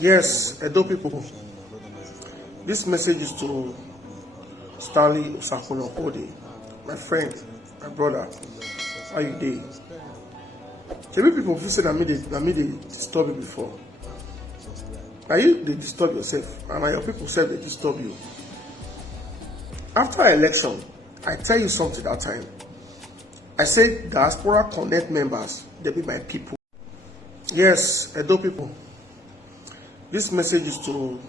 Yes, Edo people. This message is to Stanley Osakono Ode, my friend, my brother. How you doing? Maybe people feel say that me they disturb you before. Are you they disturb yourself? And are your people said they disturb you? After election, I tell you something that time. I said Diaspora Connect members, they be my people. Yes, Edo people. This message is to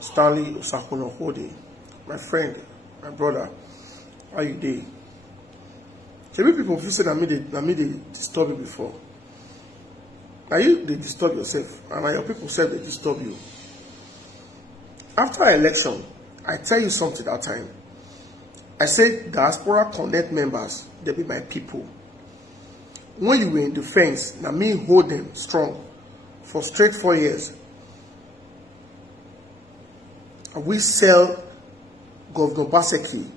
Stanley Osakono Ode, my friend, my brother. How you doing? Maybe people feel say that me they disturb you before. Are you they disturb yourself? And are your people said they disturb you? After election, I tell you something that time. I said Diaspora Connect members, they be my people. When you were in the fence, now me hold them strong for straight 4 years. And we sell Governor Baseki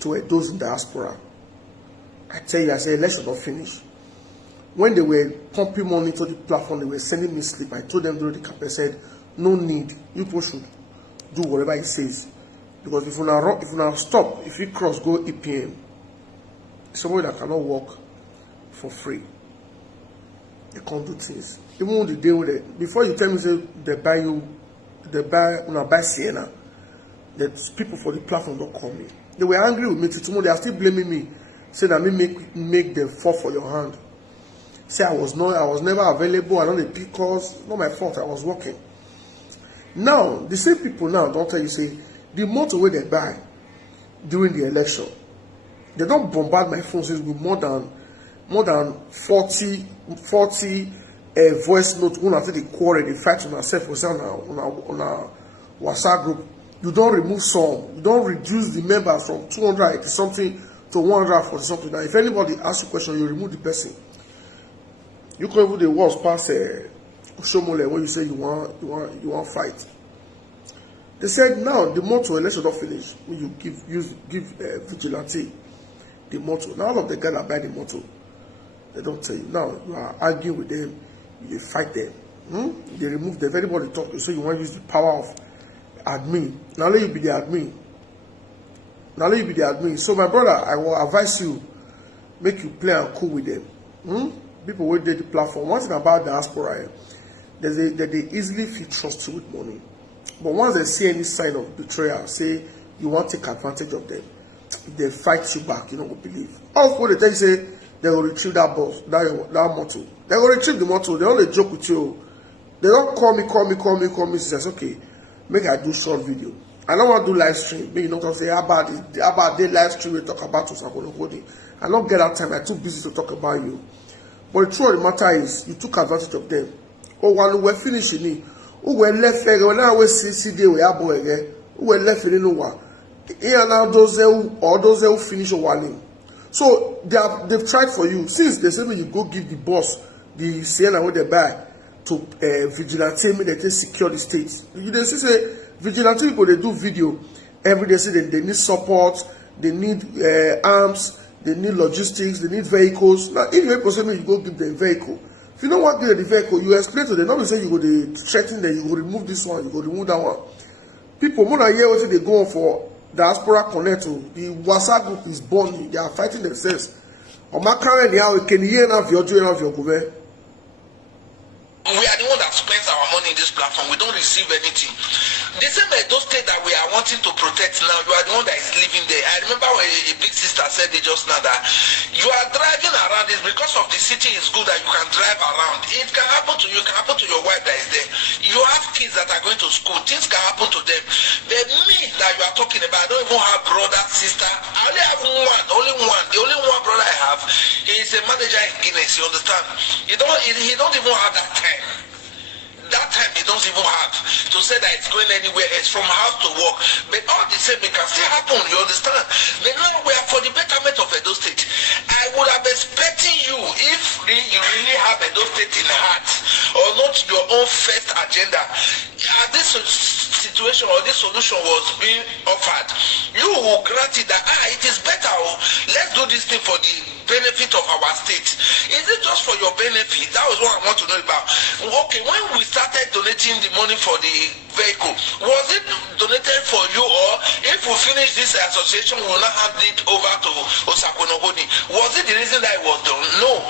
to those in diaspora. I tell you, I said election not finish. When they were pumping money to the platform, they were sending me sleep. I told them during the campaign, I said, no need. You people should do whatever he says. Because if you now stop, if you cross, go EPM, somebody that cannot work for free. They can't do things. Even when the day with it, before you tell me say they buy Sienna, that people for the platform don't call me. They were angry with me tomorrow. They are still blaming me, saying that me make them fall for your hand. Say I was never available. I don't need pick calls. Not my fault. I was working. Now the same people now don't tell you say the motorway they buy during the election, they don't bombard my phone with more than 40 voice notes. One after the quarrel, they fight on ourselves on our WhatsApp group. You don't remove some. You don't reduce the members from 280 something to 140 something. Now, if anybody asks you a question, you remove the person. You can even the words past Shomole when you say you want fight. They said now the motto election don't finish. When you give vigilante the motto. Now all of the guys that buy the motto, they don't tell you. Now you are arguing with them, you fight them. They remove them. If anybody talk, you say you want to use the power of admin. Now let you be the admin. Now let you be the admin. So my brother, I will advise you, make you play and cool with them. People will do the platform. One thing about diaspora, they easily feel trust you with money. But once they see any sign of betrayal, say you want to take advantage of them, they fight you back, you don't believe. Also, they tell you say they will retrieve that boss, that motto. They will retrieve the motto. They only joke with you. They don't call me. Says okay, make I do short video. I don't want to do live stream. But you know, say how about they live stream we talk about Osakono Ode. I don't get that time. I'm too busy to talk about you. But the truth of the matter is, you took advantage of them. Oh, when we're finishing it, who were left here, when I was CCD, we are boy again, who were left in the one. Here now, those who finish a warning. So they've tried for you. Since they say when you go give the boss the Sienna when they buy to vigilante, they can secure the state. You they say vigilante people they do video every day. Say they need support, they need arms. They need logistics, they need vehicles. Now, if you're person you go give them vehicle. If you don't want to give them the vehicle, you explain to them. Not say you go to threaten them, you go remove this one, you go remove that one. People, more than a year, what they go on for Diaspora Connect, the WhatsApp group is born, they are fighting themselves. On my current now, can you hear enough your joy of your government? We are the one that spends our money in this platform. We don't receive anything. The same those states that we are wanting to protect now, you are the one that is living there. I remember when a big sister said it just now that you are driving around. It's because of the city is good that you can drive around. It can happen to you, it can happen to your wife that is there. You have kids that are going to school. Things can happen to them. The me that you are talking about, I don't even have brother, sister. I only have one, only one. The only one brother I have is a manager in Guinness, you understand? He don't even have that time. That time he don't even have to say that it's going anywhere else from house to work. But all the same, it can still happen, you understand? But now we are for the betterment of Edo State. I would have expected you, if you really have Edo State in heart, or not your own first agenda, at this situation or this solution was being offered, you will grant it that it is better. Let's do this thing for the benefit of our state. Is it just for your benefit? That was what I want to know about. Okay, when we started donating the money for the vehicle, was it donated for you, or if we finish this association, we will not hand it over to Osakwonogoni? Was it the reason that it was done? No.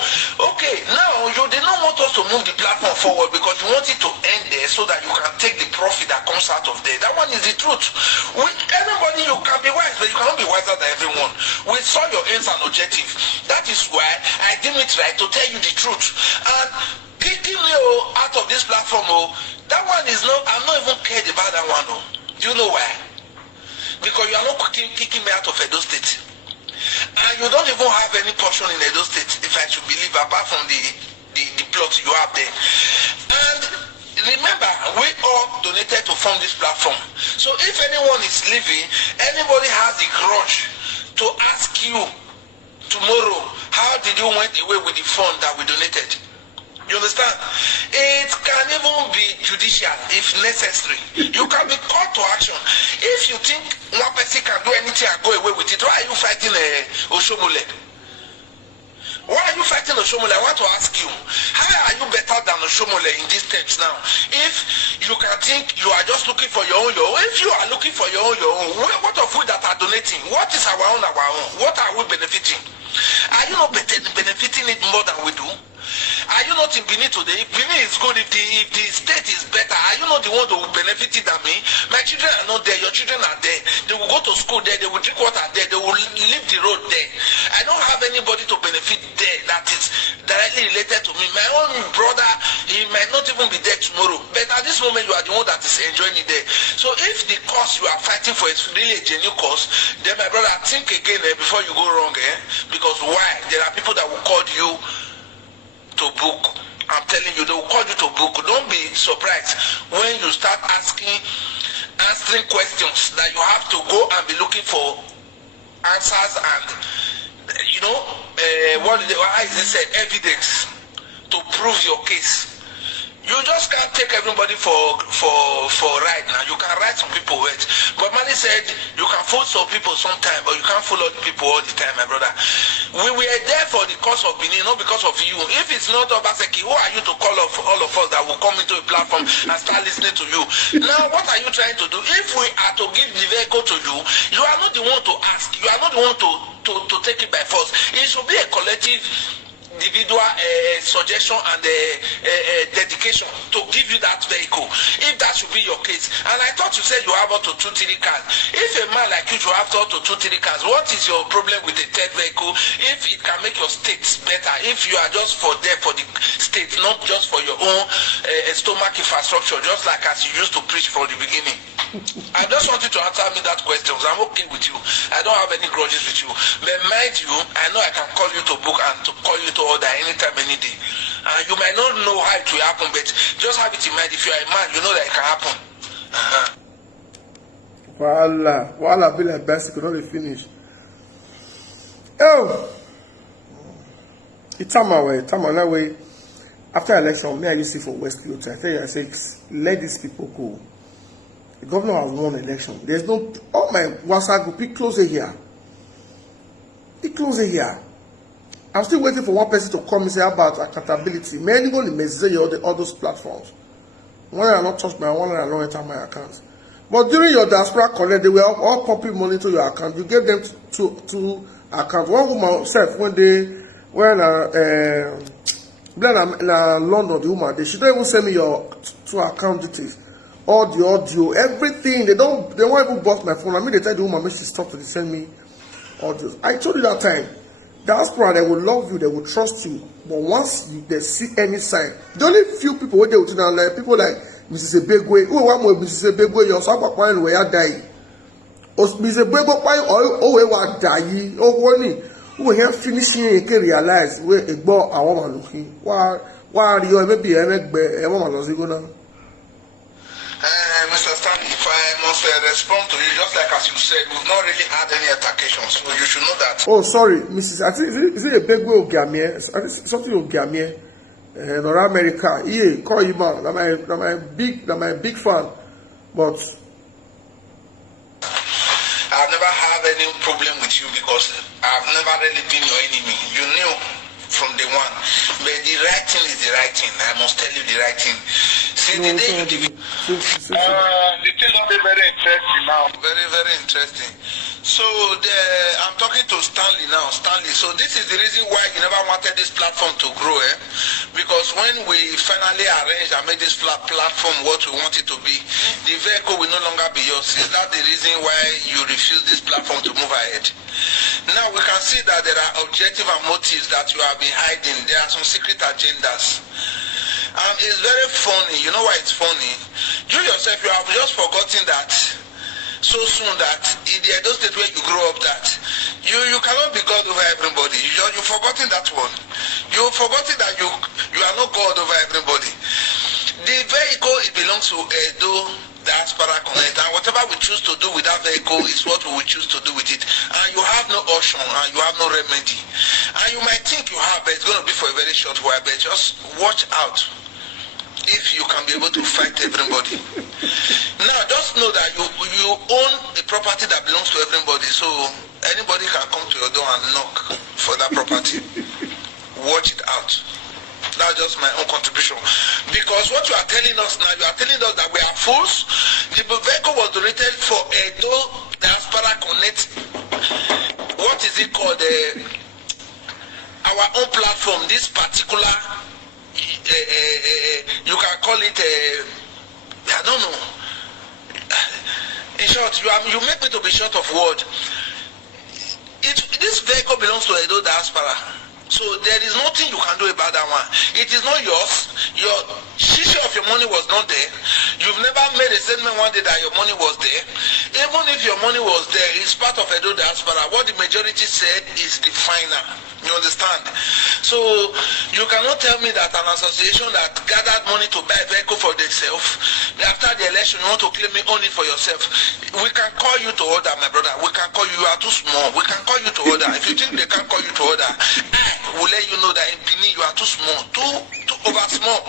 Okay, now you did not want us to move the platform forward because you want it to end there so that you can take the profit that comes out of there. That one is the truth. With everybody, you can be wise, but you cannot be wiser than everyone. We saw your aims and objective. That is why I deem it right to tell you the truth. And kicking me out of this platform, that one is not, I'm not even cared about that one. Do you know why? Because you are not kicking me out of Edo State. And you don't even have any portion in Edo State, if I should believe, apart from the plot you have there. And remember, we all donated to form this platform. So if anyone is leaving, anybody has the grudge to ask you tomorrow, how did you went away with the fund that we donated? You understand? It can even be judicial if necessary. You can be called to action. If you think one person can do anything and go away with it, why are you fighting Oshomole? Why are you fighting Oshomole? I want to ask you, how are you better than Oshomole in these terms now? If you can think you are just looking for your own, if you are looking for your own, what of we that are donating? What is our own? What are we benefiting? Are you not benefiting it more than we do? Are you not in Benin today? If Benin is good, if the state is better, are you not the one who will benefit it than me? My children are not there, your children are there. They will go to school there, they will drink water there, they will leave the road there. I don't have anybody to benefit there that is directly related to me. My own brother, he might not even be there tomorrow. But at this moment, you are the one that is enjoying it there. So if the cause you are fighting for is really a genuine cause, then my brother, think again before you go wrong. Because why? There are people that will call you to book. I'm telling you, they will call you to book. Don't be surprised when you start answering questions that you have to go and be looking for answers and how is it said, evidence to prove your case. You just can't take everybody for right now. You can write some people words. But Mali said you can fool some people sometimes, but you can't fool other people all the time, my brother. We were there for the cause of Benin, not because of you. If it's not Obaseki, who are you to call all of us that will come into a platform and start listening to you? Now, what are you trying to do? If we are to give the vehicle to you, you are not the one to ask. You are not the one to take it by force. It should be a collective individual suggestion and dedication to give you that vehicle, if that should be your case. And I thought you said you have up to 2-3 cars. If a man like you should have up to 2-3 cars, what is your problem with the third vehicle? If it can make your state better, if you are just for the state, not just for your own stomach infrastructure, just like as you used to preach from the beginning. I just want you to answer me that question. I'm okay with you. I don't have any grudges with you. But mind you, I know I can call you to book and to call you to order anytime, any day. You might not know how it will happen, but just have it in mind. If you are a man, you know that it can happen. Voila, be like best, could not be finished. Oh, it's time that way. After election, me I used to see for West Kyoto. I tell you, I say, let these people go. The governor has won election. There's no, all my WhatsApp group, be closer here. Be closer here. I'm still waiting for one person to come and say about accountability. Many people may say all those platforms. One are not touched my one and not enter my accounts. But during your diaspora connect, they were all pumping money to your account. You gave them two accounts. One woman said when in London, the woman, she don't even send me your two account details. All the audio, everything. They won't even bust my phone. I mean, they tell the woman, make she stop to send me audios. I told you that time. Diaspora, they will love you, they will trust you. But once they see any sign, the only few people where they will tell like people like Mrs. Ebegwe, who one more Mrs. Ebegwe, your son point where you die. Mrs. Ebegwe point oh where you die. Oh warning. Who here finishing you can realize where a boy a woman looking. Why are you maybe a woman was go now? Mr. Stanley, if I must respond to you, just like as you said, we've not really had any attackation, so you should know that. Oh, sorry, Mrs. I think is it a big way of Gamie? Something of Gamie, North America. Yeah, call you man. I'm a big fan. But I've never had any problem with you because I've never really been your enemy. You knew from day one. But the right thing is the right thing. I must tell you the right thing. See, no, the day you give the thing will be very interesting now. Very, very interesting. So I'm talking to Stanley now. Stanley, so this is the reason why you never wanted this platform to grow, eh? Because when we finally arranged and made this platform what we want it to be, the vehicle will no longer be yours. Is that the reason why you refuse this platform to move ahead? Now we can see that there are objective and motives that you have been hiding. There are some secret agendas. And it's very funny. You know why it's funny? You yourself, you have just forgotten that so soon that in the Edo State where you grow up that you cannot be God over everybody. You've forgotten that one. You've forgotten that you are not God over everybody. The vehicle, it belongs to Edo Diaspora Connect, and whatever we choose to do with that vehicle is what we will choose to do with it. And you have no option and you have no remedy. And you might think you have, but it's going to be for a very short while. But just watch out if you can be able to fight everybody. Now, just know that you own a property that belongs to everybody, so anybody can come to your door and knock for that property. Watch it out. That's just my own contribution. Because what you are telling us now, you are telling us that we are fools. The vehicle was donated for Edo Diaspora Connect. What is it called? Our own platform, this particular, you can call it, I don't know. In short, you make me to be short of word. This vehicle belongs to Edo Diaspora. So there is nothing you can do about that one. It is not yours. Your share of your money was not there. You've never made a statement one day that your money was there. Even if your money was there, it's part of Edo Diaspora. What the majority said is the final. You understand? So you cannot tell me that an association that gathered money to buy a vehicle for themselves, after the election you want to claim it only for yourself. We can call you to order, my brother. We can call you. You are too small. We can call you to order. If you think they can't call you to order, I will let you know that in Benin you are too small, too over small.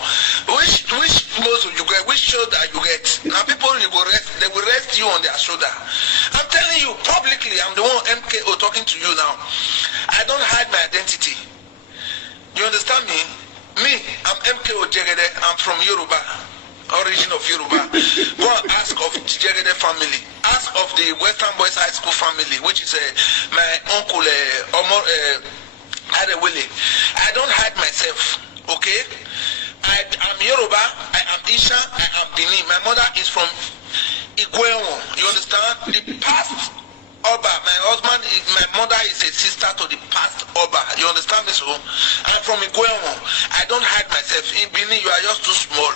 Which muscle you get? Which shoulder you get? Now people they will rest you on their shoulder. I'm telling you publicly, I'm the one MKO talking to you now. I don't hide my identity. You understand me? Me, I'm MKO Jegede. I'm from Yoruba, origin of Yoruba. Go and ask of the Jegede family. Ask of the Western Boys High School family, which is my uncle Adewale. I don't hide myself, okay? I'm Yoruba, I am Isha, I am Benin. My mother is from Igweon. You understand? The past Oba, my mother is a sister to the past Oba. You understand me? So I'm from Igweon. I don't hide myself. In Benin, you are just too small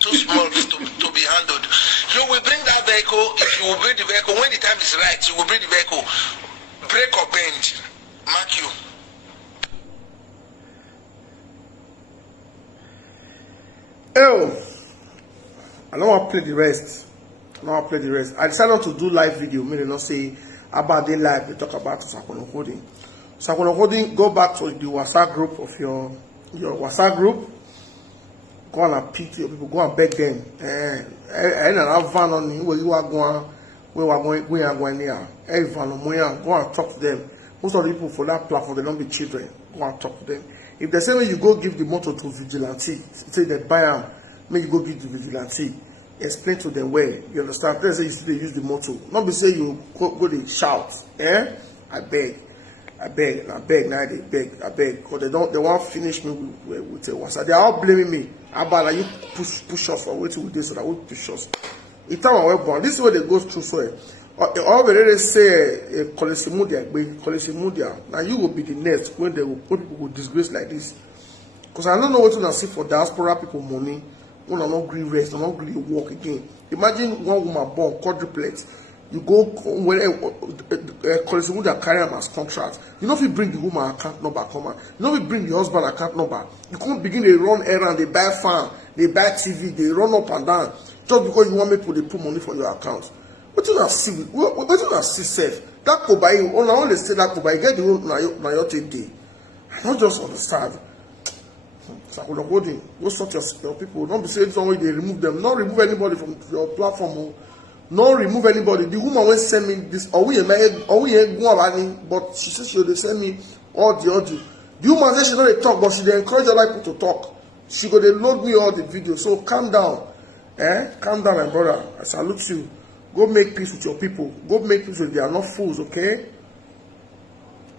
to be handled. You will bring that vehicle. If you will bring the vehicle, when the time is right, you will bring the vehicle. Break or bend, mark you. Oh, I don't want to play the rest. I decided not to do live video. Meaning not say about the live. We talk about Sakono Holding. Sakono Holding. Go back to the WhatsApp group of your WhatsApp group. Go and pick your people. Go and beg them. And have van on where you are going. Where we are going there. Every van on where go and talk to them. Most of the people for that platform they don't be children. Go and talk to them. If they say when you go give the motor to vigilante, say they buy them, make you go give the vigilante. Explain to them where. You understand? Let's say you still use the motor. Not be say you go they shout. I beg. Now they beg. Because they won't finish me with a WhatsApp. They are all blaming me. About you push us or wait with this so that we push us. It's time I went born. This is what they go through. So all they say Kolesimudia. Now you will be the next when people will disgrace like this. Because I don't know what to see for diaspora people money. When I'm not green rest, I'm not really walk again. Imagine one woman born quadruplets. You go when Kolesimudia carry them as contract. You know if you bring the woman account number, you know if you bring the husband account number, you can't begin to run errand, they buy farm, they buy TV, they run up and down just because you want me to put money for your account. What you see? What you see safe? That could buy you. Only say that could buy. Get the room na your day. I don't just understand. Sakulogodi, go sort your people. Don't be saying somebody they remove them. Not remove anybody from your platform. Not remove anybody. The woman will send me this. But she says she will send me all the audio. The woman says she don't talk, but she dey encourage other people to talk. She go dey load me all the videos. So calm down. Calm down, my brother. I salute you. Go make peace with your people. Go make peace with them. They are not fools, okay?